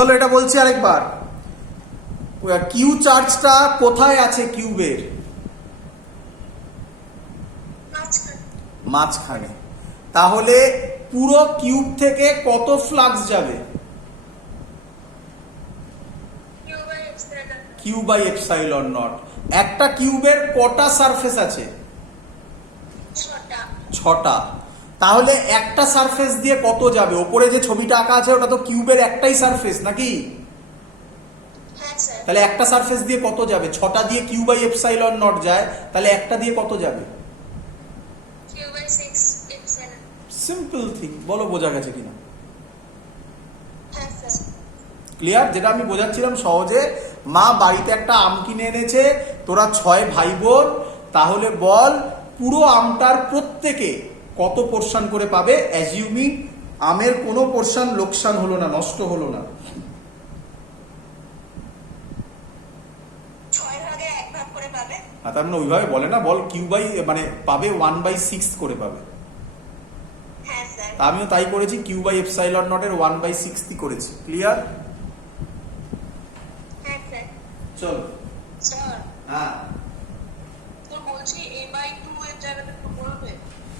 চলো এটা বলছি আরেকবার। কিউ চার্জটা কোথায় আছে কিউবের? মাঝখানে। তাহলে পুরো কিউব থেকে কত ফ্লাক্স যাবে? Q by epsilon naught. একটা কিউবের কটা সারফেস আছে? 6টা। তাহলে একটা সারফেস দিয়ে কত যাবে? ওপরে যে ছবিটা আঁকা আছে ওটা তো কিউবের একটাই সারফেস নাকি? তাহলে একটা সারফেস দিয়ে কত যাবে? 6টা দিয়ে কিউ বাই এপসাইলন নট যায়, তাহলে একটা দিয়ে কত যাবে? Simple thing. বলো বোঝা গেছে কিনা? ক্লিয়ার? যেটা আমি বোঝাচ্ছিলাম সহজে। মা বাড়িতে একটা আম কিনে এনেছে, তোরা 6 ভাই বোন, তাহলে বল পুরো আমটার প্রত্যেকে কত পোরশন করে পাবে, অ্যাজিউমিং আমের কোনো পোরশন লোকসান হলো না, নষ্ট হলো না। তার মানে ওইভাবে বলে না, বল কিউ বাই মানে পাবে 1/6 করে পাবে। আমিও তাই করেছি, কিউ বাই এপসাইলন নট এর 1/6 করেছি। ক্লিয়ার? চলো। হ্যাঁ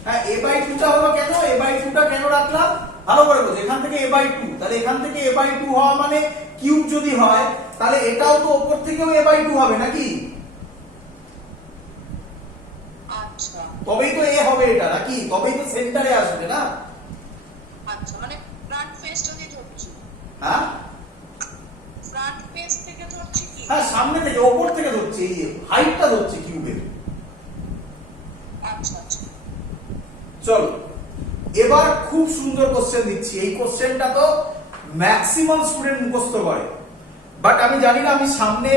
হ্যাঁ, a/2টা হলো কেন? a/2টা কেন রাখলাম ভালো করে বোঝো। এখান থেকে a/2, তাহলে এখান থেকে a/2 হওয়া মানে কিউব যদি হয় তাহলে এটাও তো উপর থেকেও a/2 হবে নাকি? আচ্ছা, তবেই তো a হবে এটা নাকি? তবেই তো সেন্টারে আসবে না? আচ্ছা, মানে ফ্রন্ট ফেস যদি ধরছি। হ্যাঁ, ফ্রন্ট ফেস থেকে ধরছি কি? হ্যাঁ, সামনে থেকে, উপর থেকে ধরছি, এই হাইটটা ধরছি কিউবের। আচ্ছা আচ্ছা, চলো এবার খুব সুন্দর কোশ্চেন দিচ্ছি। এই কোশ্চেনটা তো ম্যাক্সিমাম স্টুডেন্ট মুখস্থ করে, বাট আমি জানি না, আমি সামনে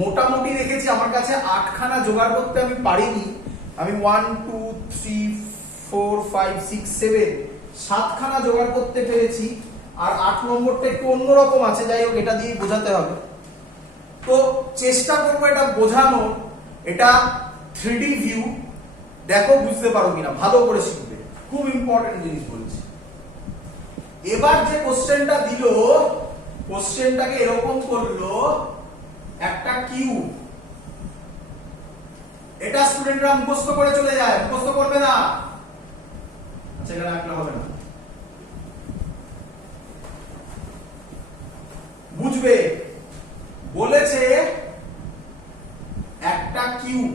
মোটামুটি রেখেছি, আমার কাছে 8খানা জোগাড় করতে আমি পারিনি। আমি 1 2 3 4 5 6 7 7খানা জোগাড় করতে পেরেছি, আর 8 নম্বরটা একটু অন্যরকম আছে। যাই হোক, এটা দিয়ে বোঝাতে হবে, তো চেষ্টা করবো এটা বোঝানোর। এটা 3D ভিউ, দেখো বুঝতে পারো কিনা, ভালো করে শিখবে, খুব ইম্পর্টেন্ট জিনিস বলছি। এবার যে কোশ্চেনটা দিল, কোশ্চেনটাকে এরকম করলো, একটা কিউব, এটা স্টুডেন্টরা মুখস্থ করে চলে যায়, মুখস্থ করবে না। আচ্ছা, এখানে আঁকলে হবে না, বুঝবে। বলেছে একটা কিউব,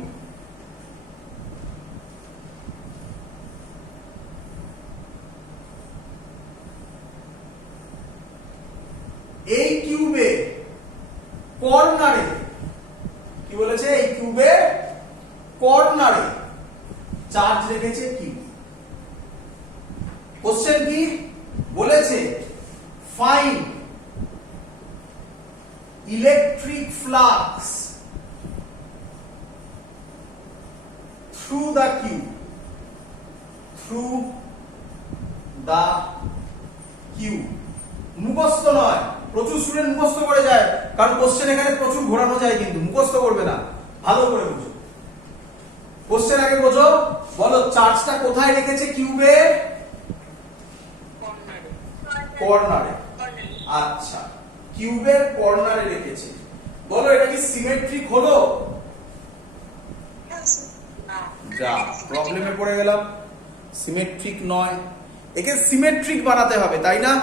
এই কিউবে কর্নারে, কি বলেছে? এই কিউবে কর্নারে চার্জ রেখেছে কিউ। কোশ্চেন কি বলেছে? Find electric flux through the cube, through the cube. মুখস্থ নয়, প্রচুর স্টুডেন্ট মুখস্থ করে যায়, কারণ কোশ্চেন এখানে প্রচুর ঘোরানো যায়, কিন্তু মুখস্থ করবে না, ভালো করে বুঝো। কোশ্চেন আগে বোঝো। বলো চার্জটা কোথায় রেখেছে কিউবে? কর্নারে। আচ্ছা, কিউবের কর্নারে রেখেছে। বলো এটা কি সিমেট্রিক হলো? যা, প্রবলেমে পড়ে গেলাম। সিমেট্রিক নয়, একে সিমেট্রিক বানাতে হবে, তাই না?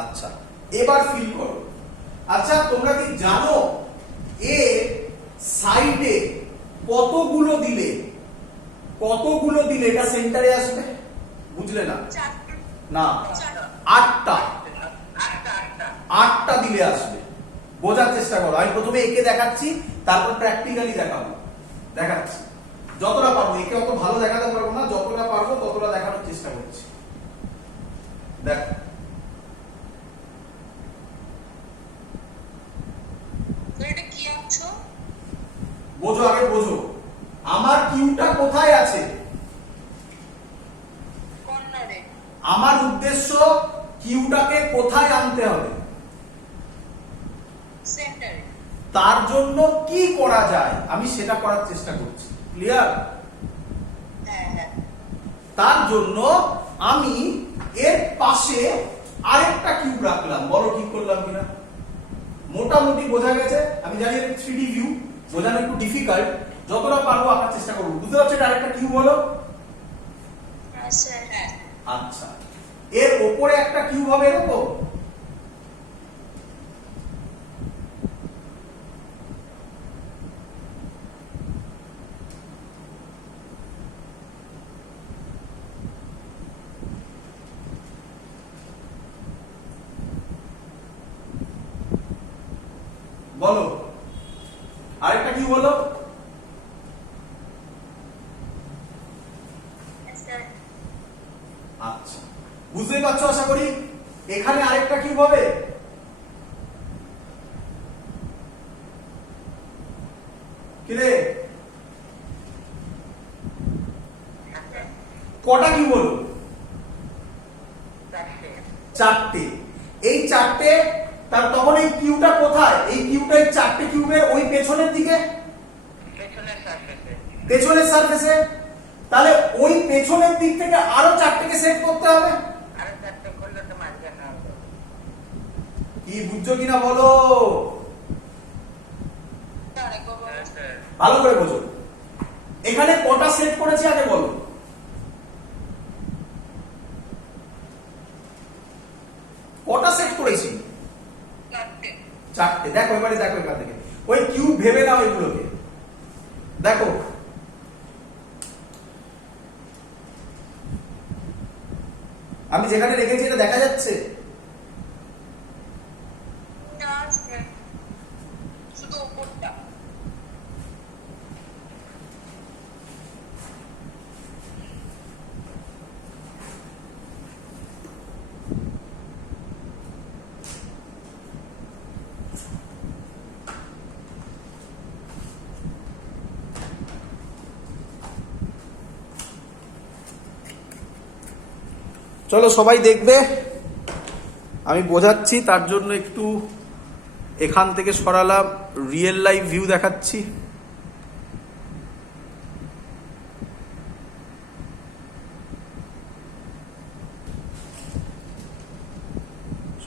আচ্ছা, এবার ফিল করো। আচ্ছা, তোমরা কি জানো এর সাইডে কতগুলো দিলে এটা সেন্টারে আসবে? বুঝলে না? না, 8টা দিলে আসবে। বোঝার চেষ্টা করো। আমি প্রথমে একে দেখাচ্ছি, তারপর প্র্যাকটিক্যালি দেখাচ্ছি যতটা পারবো। একে অত ভালো দেখাতে পারবো না, যতটা পারবো ততটা দেখানোর চেষ্টা করছি। দেখো, বোঝো, আগে বোঝো। আমার কিউটা কোথায় আছে? কর্নারে। আমার উদ্দেশ্য কিউটাকে কোথায় আনতে হবে? সেন্টারে। তার জন্য কি করা যায় আমি সেটা করার চেষ্টা করছি। ক্লিয়ার? হ্যাঁ হ্যাঁ। তার জন্য আমি এর পাশে আরেকটা কিউব রাখলাম, বলো ঠিক করলাম কিনা? মোটামুটি বোঝা গেছে। আমি জানি 3D ভিউ বোঝানো একটু ডিফিকাল্ট, যতটা পারবো আঁকার চেষ্টা করবো। বুঝতে পারছো এটা আরেকটা কিউব হলো? আচ্ছা, এর ওপরে একটা কিউব হবে এরকম। বলো আরেকটা কিউব হলো? আচ্ছা, বুঝতেই পারছো আশা করি। এখানে আরেকটা কিউব হবে। কি রে, কটা কিউব হলো? চারটে। এই চারটে, তার তখন এই কিউটা কোথায়? এই কিউটা এই চারটে কিউবের ওই পেছনের দিকে, পেছনের সারফেসে। তাহলে ওই পেছনের দিক থেকে আরো চারটেকে সেট করতে হবে। কি বুঝছো কিনা বলো, ভালো করে বোঝো। এখানে কটা সেট করেছি আগে বলো? কটা সেট করেছি? চারটে। দেখো এবারে, দেখো এখান থেকে ওই কিউব ভেবে নাও এগুলোকে। দেখো আমি যেখানে রেখেছি এটা দেখা যাচ্ছে? চলো সবাই দেখবে, আমি বোঝাচ্ছি, তার জন্য একটু এখান থেকে সরালাম, রিয়েল লাইফ ভিউ দেখাচ্ছি।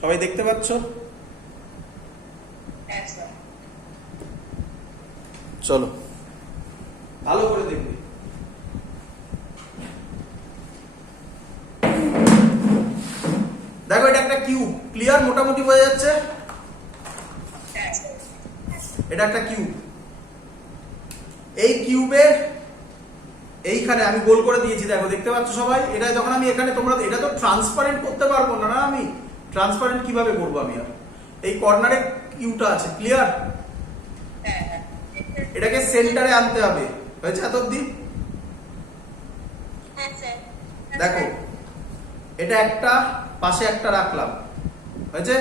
সবাই দেখতে পাচ্ছ? চলো ভালো করে দেখবে। দেখো এটা একটা কিউব, ক্লিয়ার? মোটামুটি বোঝা যাচ্ছে এটা একটা কিউব। এই কিউবের এইখানে আমি গোল করে দিয়েছি, দেখো দেখতে পাচ্ছ সবাই? এটা যখন আমি এখানে, তোমরা এটা তো ট্রান্সপারেন্ট করতে পারবো না, না আমি ট্রান্সপারেন্ট কিভাবে করবো আমি? আর এই কর্নারে কিউটা আছে, ক্লিয়ার? এটাকে সেন্টারে আনতে হবে, হয়েছে এত অব্দি? দেখো এটা একটা, পাশে একটা রাখলাম, হয়েছে?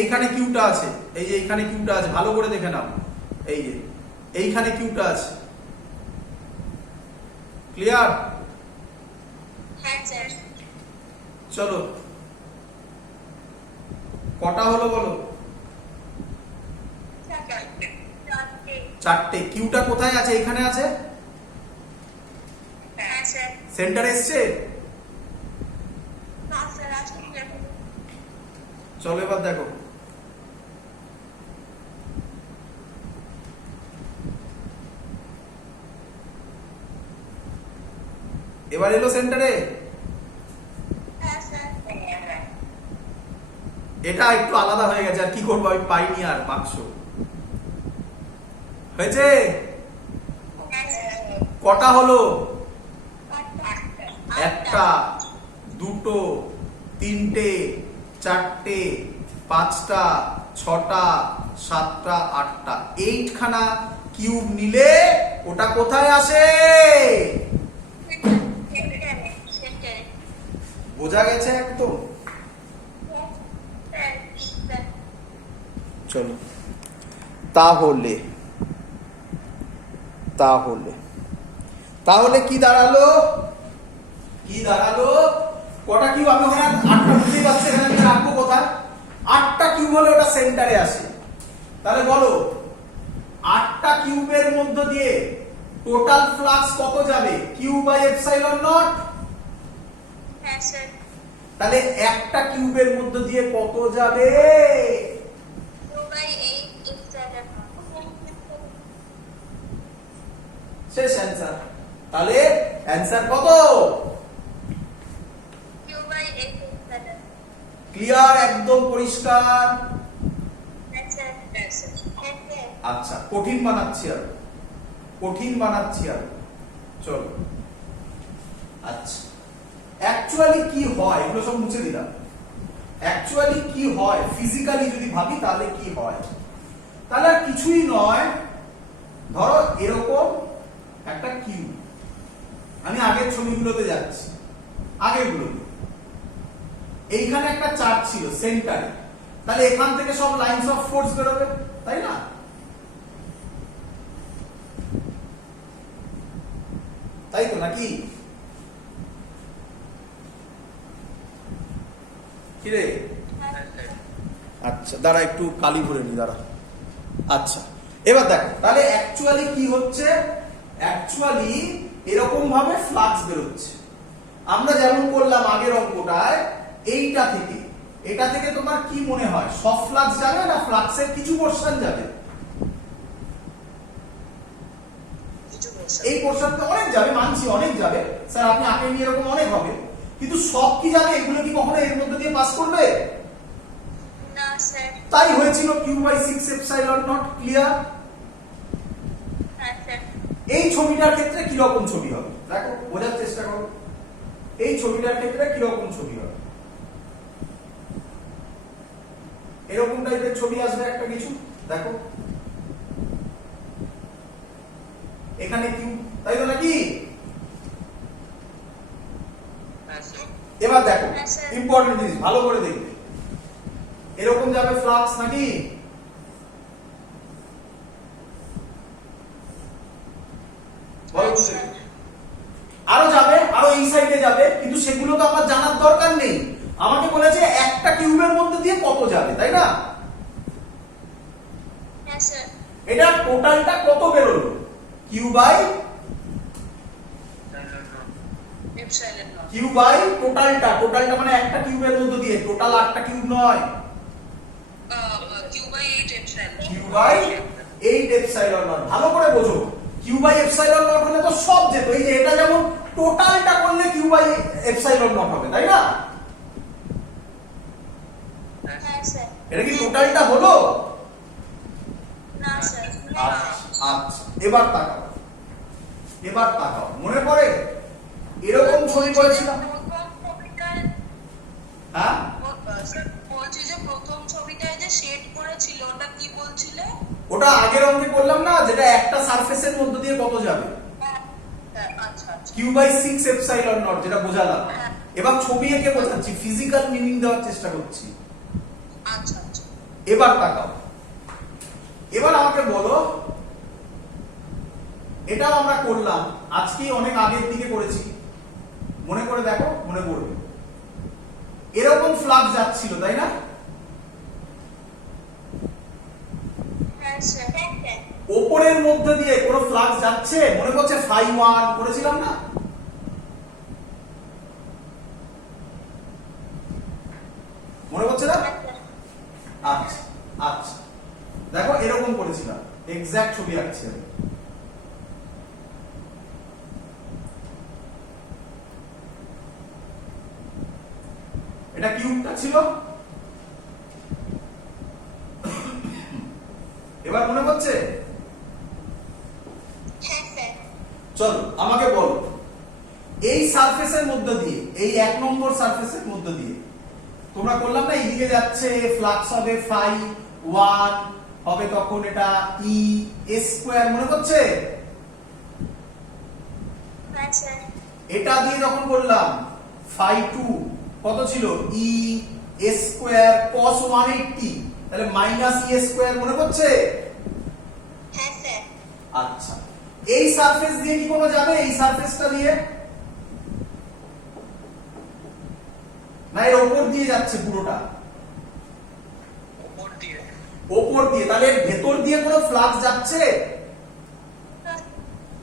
এইখানে কিউটা আছে, এই যে এইখানে কিউটা আছে, ভালো করে দেখে নাও। এই যে এইখানে কিউটা আছে, ক্লিয়ার? চলো কটা হলো বলো? চারটে। কিউটা কোথায় আছে? এখানে আছে, সেন্টার এসছে। চলো এবার দেখো, এবার এলো সেন্টারে। এটা একটু আলাদা হয়ে গেছে, আর কি করবো, আমি পাইনি আর বাক্স। হয়েছে? কটা হলো? একটা, দুটো, তিনটে, চারটে, পাঁচটা, ছটা, সাতটা, আটটা, 8 খানা কিউব নিলে ওটা কোথায় আসে? বোঝা গেছে একদম? চলো তাহলে তাহলে তাহলে কি দাঁড়ালো? কি দাঁড়ালো? কটা কিউব? আমি ওখানে 8টা বুঝতেই পারছি, এখানে আমি রাখবো কোথায়? 8টা কিউব হলে ওটা সেন্টারে আসে। তাহলে বলো 8টা কিউবের মধ্য দিয়ে টোটাল ফ্লাক্স কত যাবে? Q by epsilon naught. হ্যাঁ স্যার। তাহলে একটা কিউবের মধ্যে দিয়ে কত যাবে? 2/8 epsilon naught। শেষ অ্যান্সার। তাহলে অ্যান্সার কত? 2/8 epsilon। ক্লিয়ার, একদম পরিষ্কার। হ্যাঁ স্যার। হ্যাঁ স্যার। হ্যাঁ স্যার। আচ্ছা, কঠিন বানাচ্ছি আর চলো। আচ্ছা, অ্যাকচুয়ালি কি হয় এগুলো সব মুছে দিলাম। অ্যাকচুয়ালি কি হয় ফিজিক্যালি যদি ভাবি তাহলে কি হয়, তাহলে আর কিছুই নয়। ধরো এরকম একটা কিউব, আমি আগের ছবিগুলোতে যাচ্ছি, আগেরগুলোতে এইখানে একটা চার্জ ছিল সেন্টারে, তাহলে এখান থেকে সব লাইনস অফ ফোর্স বেরোবে, তাই না? তাই তো নাকি? কিরে? আচ্ছা দাঁড়া, একটু কালি ভরে নি, দাঁড়া। আচ্ছা, এবার দেখো তাহলে অ্যাকচুয়ালি কি হচ্ছে। অ্যাকচুয়ালি এরকম ভাবে ফ্লাক্স বেরোচ্ছে। আমরা যেমন করলাম আগের অঙ্কটায়, এটা থেকে তোমার কি মনে হয়, সব ফ্লাক্স যাবে না ফ্লাক্সের কিছু পোরশন যাবে? এই পোরশনটা অনেক যাবে, মানছি অনেক যাবে স্যার, আপনি আঁকেননি এরকম অনেক হবে, কিন্তু সব কি যাবে? এগুলো কি কখনো এর মধ্যে দিয়ে পাস করবে না স্যার। তাই হয়েছিল q/6 এপসাইলন নট। ক্লিয়ার? হ্যাঁ স্যার। এই ছবিটার ক্ষেত্রে কি রকম ছবি হবে দেখো, বোঝার চেষ্টা করো। এই ছবিটার ক্ষেত্রে কি রকম ছবি হবে? এরকম টাইপের ছবি আসবে একটা কিছু, দেখো এখানে কিউ, তাই তো নাকি? এবার দেখো ইম্পর্টেন্ট জিনিস ভালো করে দেখবে, এরকম যাবে ফ্লাক্স নাকি? আরো যাবে, আরো এই সাইডে যাবে, কিন্তু সেগুলো তো আমার জানার দরকার নেই। আমাকে বলেছে একটা কিউবের মধ্যে দিয়ে কত যাবে, তাই না? হ্যাঁ স্যার। এটা টোটালটা কত বেরোলো? epsilon naught। কিউ বাই টোটালটা মানে একটা কিউবের মধ্যে দিয়ে, টোটাল 8টা কিউব নয়, q/8 epsilon। q/8 epsilon not. ভালো করে বোঝো, q/এপসাইলন নট হলে তো সব যেত। এই যে এটা যেমন টোটালটা করলে q/এপসাইলন নট হবে, তাই না? হ্যাঁ স্যার। এটা কি টোটালটা হলো? না স্যার। আচ্ছা, এবার তাকাও, মনে পড়ে এরকম ছবি করেছিলাম? হ্যাঁ স্যার বলছি যে প্রথম ছবিটায় যে শেড করেছিল ওটা কি বলছিলে? ওটা আগের অঙ্কে করলাম না, যেটা একটা সারফেসের মধ্যে দিয়ে কত যাবে, আচ্ছা আচ্ছা। q/6 এপসাইলন নট, যেটা বোঝালাম। এবার ছবি এঁকে বোঝাচ্ছি, ফিজিক্যাল মিনিং দেওয়ার চেষ্টা করছি। আচ্ছা আচ্ছা। এবার তাকাও, এবার আমাকে বলো, এটাও আমরা করলাম আজকেই, অনেক আগের দিকে করেছি, মনে করে দেখো, মনে পড়বে। এরকম ফ্লাক্স যাচ্ছিল, তাই না? হ্যাঁ স্যার। ওপরের মধ্যে দিয়ে কোনো ফ্লাক্স যাচ্ছে, মনে করছে φ1 করেছিলাম না? মনে করছে না? আচ্ছা আচ্ছা, দেখো এরকম করেছিলাম, এক্সাক্ট ছবি আঁকছি আমি। এটা কিউবটা ছিল, এবার মনে হচ্ছে? হ্যাঁ স্যার। চলো আমাকে বলো, এই সারফেসের মধ্যে দিয়ে, এই 1 নম্বর সারফেসের মধ্যে দিয়ে তোমরা করলাম না, এইদিকে যাচ্ছে ফ্লাক্স হবে φ1 হবে, তখন এটা ই স্কয়ার, মনে করছে? হ্যাঁ স্যার। এটা দিয়ে যখন করলাম φ2 কত ছিল, ই স্কয়ার cos 180, তাহলে মাইনাস ই স্কয়ার, মনে করছে? হ্যাঁ স্যার। আচ্ছা, এই সারফেস দিয়ে কি কোনো যাবে, এই সারফেসটা দিয়ে? না এর উপর দিয়ে যাচ্ছে পুরোটা? ওপর দিয়ে, তাহলে এর ভেতর দিয়ে কোনো ফ্লাক্স যাচ্ছে?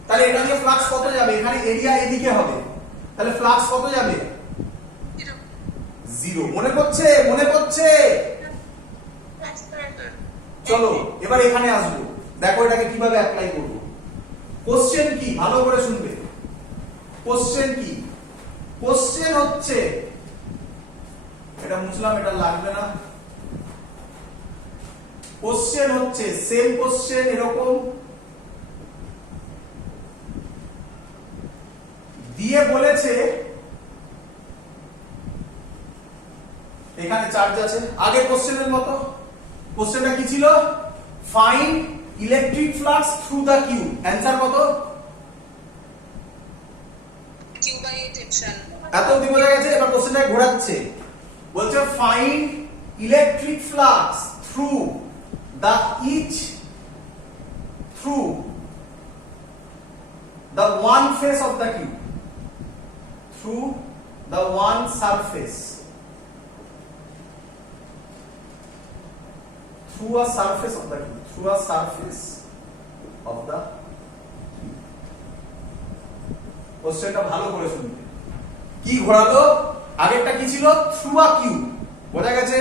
তাহলে এটা দিয়ে ফ্লাক্স কত যাবে? এখানে এরিয়া এদিকে হবে, তাহলে ফ্লাক্স কত যাবে? জিরো। মনে পড়ছে? মনে পড়ছে? চলো এবার এখানে আসবো, দেখো এটাকে কিভাবে অ্যাপ্লাই করবো। কোশ্চেন কি, ভালো করে শুনবে। কোশ্চেন কি? কোশ্চেন হচ্ছে, এটা মুছলাম, এটা লাগবে না। কোশ্চেন হচ্ছে সেম কোশ্চেন এরকম দিয়ে বলেছে, এখানে চার্জ আছে, আগে কোশ্চেনের মতো। কোশ্চেনটা কি ছিল? Find electric flux through the Q. Answer কত? Q/8 epsilon। এত অবধি বোঝা গেছে? এবার কোশ্চেনটা ঘোরাচ্ছে, বলছে find electric flux through the one face of the cube, through the one surface, through a surface of the cube, through a surface of the cube. কোশ্চেনটা ভালো করে শুনবে। কি ঘোরালো? আগেরটা কি ছিল? Through a cube. বোঝা গেছে?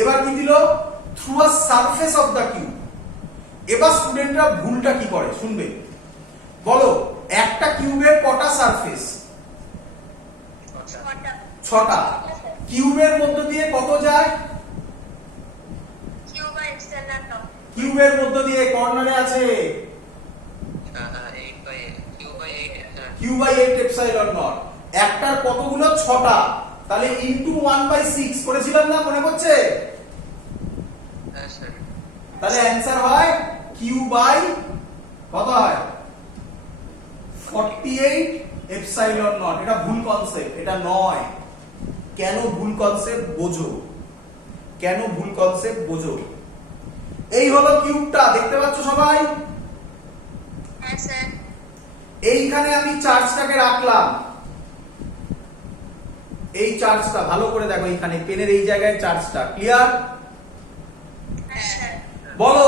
এবার কি দিল? Through a surface of the cube. এবার স্টুডেন্টরা ভুলটা কি করে শুনবে। বলো, একটা কিউবের কটা সারফেস? 6টা। কিউবের মধ্য দিয়ে কত যায়? কিউবের মধ্য দিয়ে কর্নারে আছে Q/8 এপসাইলন নট। একটার কতগুলো? 6টা। তাহলে ইনটু 1/6 করেছিলাম না, মনে পড়ছে? তাহলে অ্যানসার হয় Q বাই কত হয়? 48 এপসাইলন নট। এটা ভুল কনসেপ্ট, এটা নয়। কেন ভুল কনসেপ্ট বোঝো, কেন ভুল কনসেপ্ট বোঝো। এই হলো কিউবটা, দেখতে পাচ্ছ সবাই? হ্যাঁ স্যার। এইখানে আমি চার্জটাকে রাখলাম, এই চার্জটা ভালো করে দেখো, এইখানে পেনের এই জায়গায় চার্জটা। ক্লিয়ার? হ্যাঁ স্যার। বলো,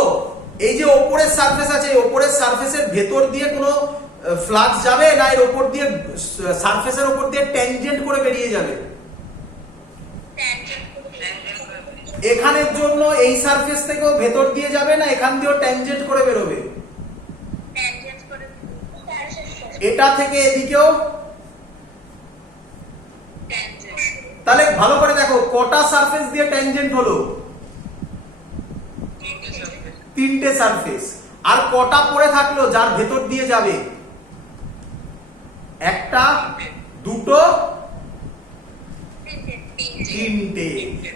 এই যে ওপরের সারফেস আছে, ওপরের সারফেসের ভেতর দিয়ে কোনো ফ্লাক্স যাবে না এর উপর দিয়ে, সারফেসের উপর দিয়ে ট্যানজেন্ট করে বেরিয়ে যাবে? এখানের জন্য এই সারফেস থেকেও ভেতর দিয়ে যাবে না এখান দিয়েও ট্যানজেন্ট করে বেরোবে? এটা থেকে এদিকেও। তাহলে ভালো করে দেখো, কটা সারফেস দিয়ে ট্যানজেন্ট হলো? 3টে সারফেস। আর কটা পড়ে থাকলো যার ভেতর দিয়ে যাবে? একটা, দুটো, 3টে।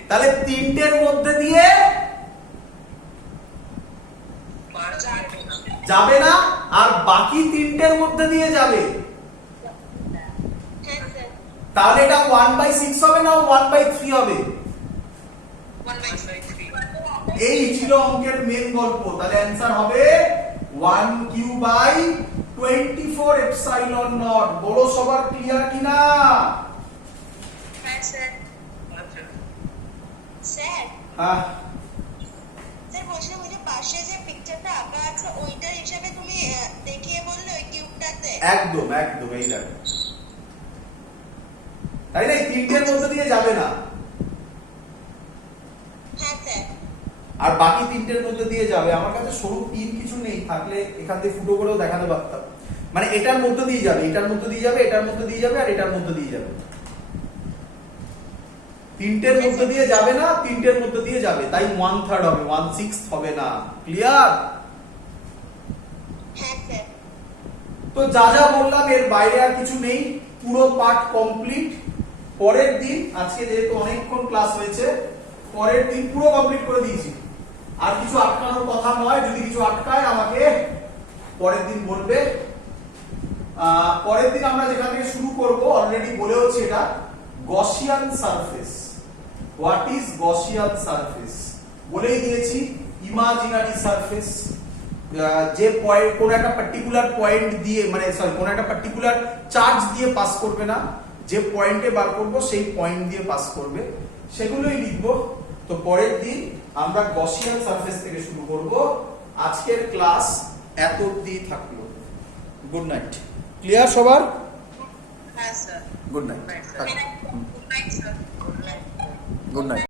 তাহলে 3টের মধ্যে দিয়ে যাবে না, আর বাকি 3টের মধ্যে দিয়ে যাবে। তাহলে এটা 1/6 হবে না 1/3 হবে? এই ছিল অঙ্কের মেন গল্প। তাহলে অ্যানসার হবে 1Q/24 এপসাইলন নট। বড় সবার ক্লিয়ার কিনা? হ্যাঁ স্যার। স্যার, হ্যাঁ স্যার বলছিলাম ওই যে পাশে যে পিকচারটা আঁকা আছে ওইটার হিসাবে তুমি দেখিয়ে বললে ওই কিউবটাতে। একদম একদম, এই দেখো, তাই না? 3টের মধ্যে দিয়ে যাবে না, হ্যাঁ স্যার। আর বাকি 3টের মধ্যে দিয়ে যাবে। আমার কাছে সরু পিন কিছু নেই, থাকলে এখান থেকে ফুটো করেও দেখাতে পারতাম। মানে এটার মধ্যে দিয়ে যাবে, এটার মধ্যে দিয়ে যাবে, এটার মধ্যে দিয়ে যাবে, আর এটার মধ্যে দিয়ে যাবে। 3টের মধ্যে দিয়ে যাবে না, 3টের মধ্যে দিয়ে যাবে। তাই 1/3 হবে, 1/6 হবে না। ক্লিয়ার? হ্যাঁ স্যার। তো যা যা বললাম এর বাইরে আর কিছু নেই, পুরো পাঠ কমপ্লিট। পরের দিন, আজকে যেহেতু অনেকক্ষণ ক্লাস হয়েছে, পরের দিন পুরো কমপ্লিট করে দিয়েছি। আর কিছু আটকানোর কথা নয়, যদি কিছু আটকায় আমাকে পরের দিন বলবে। পরের দিন আমরা যেখান থেকে শুরু করব, অলরেডি বলেওছি, এটা Gaussian surface. What is Gaussian surface বলেই দিয়েছি। ইমাজিনারি সারফেস, যে পয়েন্ট কোন একটা পার্টিকুলার পয়েন্ট দিয়ে, মানে সরি, কোন একটা পার্টিকুলার চার্জ দিয়ে পাস করবে না, যে পয়েন্টে বার করব সেই পয়েন্ট দিয়ে পাস করবে, সেগুলোই লিখব। তো পরের দিন আমরা গসিয়ান সারফেস থেকে শুরু করব। আজকের ক্লাস এত অবধি থাকলো। Good night. ক্লিয়ার সবার? হ্যাঁ sir good night. Good night sir good night.